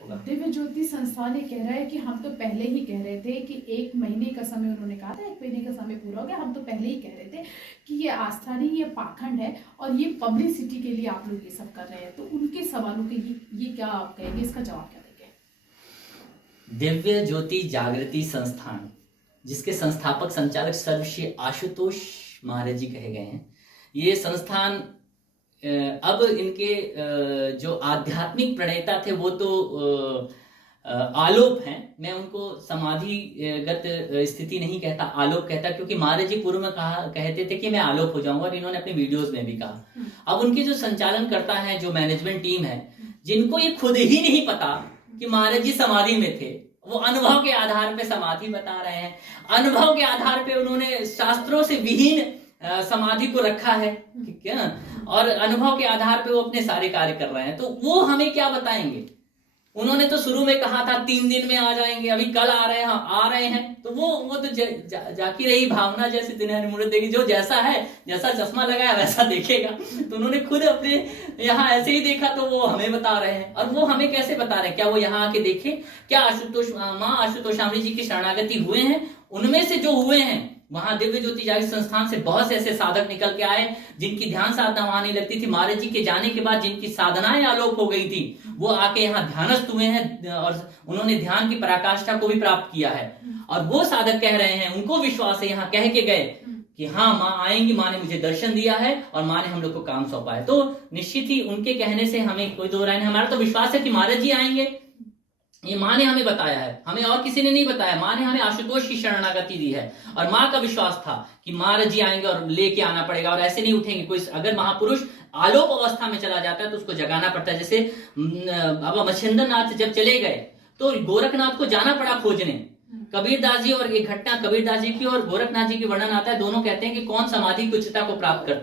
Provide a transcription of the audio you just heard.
होगा। दिव्य ज्योति संस्थान ये कह रहा है कि हम तो पहले ही कह रहे थे कि 1 महीने का समय, उन्होंने कहा था 1 महीने का समय पूरा हो गया, हम तो पहले ही कह रहे थे कि ये आस्था नहीं, ये पाखंड है और ये पब्लिसिटी के लिए आप लोग ये सब कर रहे हैं। तो उनके सवालों के ये क्या आप कहेंगे, इसका जवाब क्या देंगे? दिव्य ज्योति जागृति संस्थान, जिसके संस्थापक संचालक सर्वश्री आशुतोष महाराज जी कहे गए हैं, ये संस्थान अब इनके जो आध्यात्मिक प्रणेता थे वो तो आलोप हैं। मैं उनको समाधिगत स्थिति नहीं कहता, आलोप कहता, क्योंकि महाराज जी पूर्व में कहते थे कि मैं आलोप हो जाऊंगा, और इन्होंने अपने वीडियोस में भी कहा। अब उनके जो संचालन करता है, जो मैनेजमेंट टीम है, जिनको ये खुद ही नहीं पता कि महाराज जी समाधि में थे, वो अनुभव के आधार पे समाधि बता रहे हैं। अनुभव के आधार पे उन्होंने शास्त्रों से विहीन समाधि को रखा है, ठीक है ना, और अनुभव के आधार पे वो अपने सारे कार्य कर रहे हैं। तो वो हमें क्या बताएंगे? उन्होंने तो शुरू में कहा था 3 दिन में आ जाएंगे, अभी कल आ रहे हैं। तो वो तो जाकी रही भावना जैसी दुनिया मुहूर्त देगी, जो जैसा है, जैसा चश्मा लगाया वैसा देखेगा। तो उन्होंने खुद अपने यहाँ ऐसे ही देखा, तो वो हमें बता रहे हैं। और वो हमें कैसे बता रहे हैं? क्या वो यहाँ आके देखे? क्या माँ आशुतोषामणी जी की शरणागति हुए हैं? उनमें से जो हुए हैं, वहां दिव्य ज्योति जागृति संस्थान से बहुत से ऐसे साधक निकल के आए जिनकी ध्यान साधना वहां नहीं लगती थी। महाराज जी के जाने के बाद जिनकी साधनाएं आलोप हो गई थी, वो आके यहाँ ध्यानस्थ हुए हैं और उन्होंने ध्यान की पराकाष्ठा को भी प्राप्त किया है। और वो साधक कह रहे हैं, उनको विश्वास है, यहाँ कह के गए कि हाँ माँ आएंगी, माँ ने मुझे दर्शन दिया है और माँ ने हम लोग को काम सौंपा है। तो निश्चित ही उनके कहने से हमें कोई दो राय नहीं। हमारा तो विश्वास है कि महाराज जी आएंगे, ये माँ ने हमें बताया है, हमें और किसी ने नहीं बताया। माँ ने हमें आशुतोष की शरणागति दी है और माँ का विश्वास था कि महाराज जी आएंगे और लेके आना पड़ेगा, और ऐसे नहीं उठेंगे। कोई अगर महापुरुष आलोप अवस्था में चला जाता है तो उसको जगाना पड़ता है। जैसे बाबा मच्छिंद्र नाथ जब चले गए तो गोरखनाथ को जाना पड़ा खोजने। कबीरदास जी, और एक घटना कबीरदास जी की और गोरखनाथ जी की वर्णन आता है, दोनों कहते हैं कि कौन समाधि की उच्चता को प्राप्त करता है।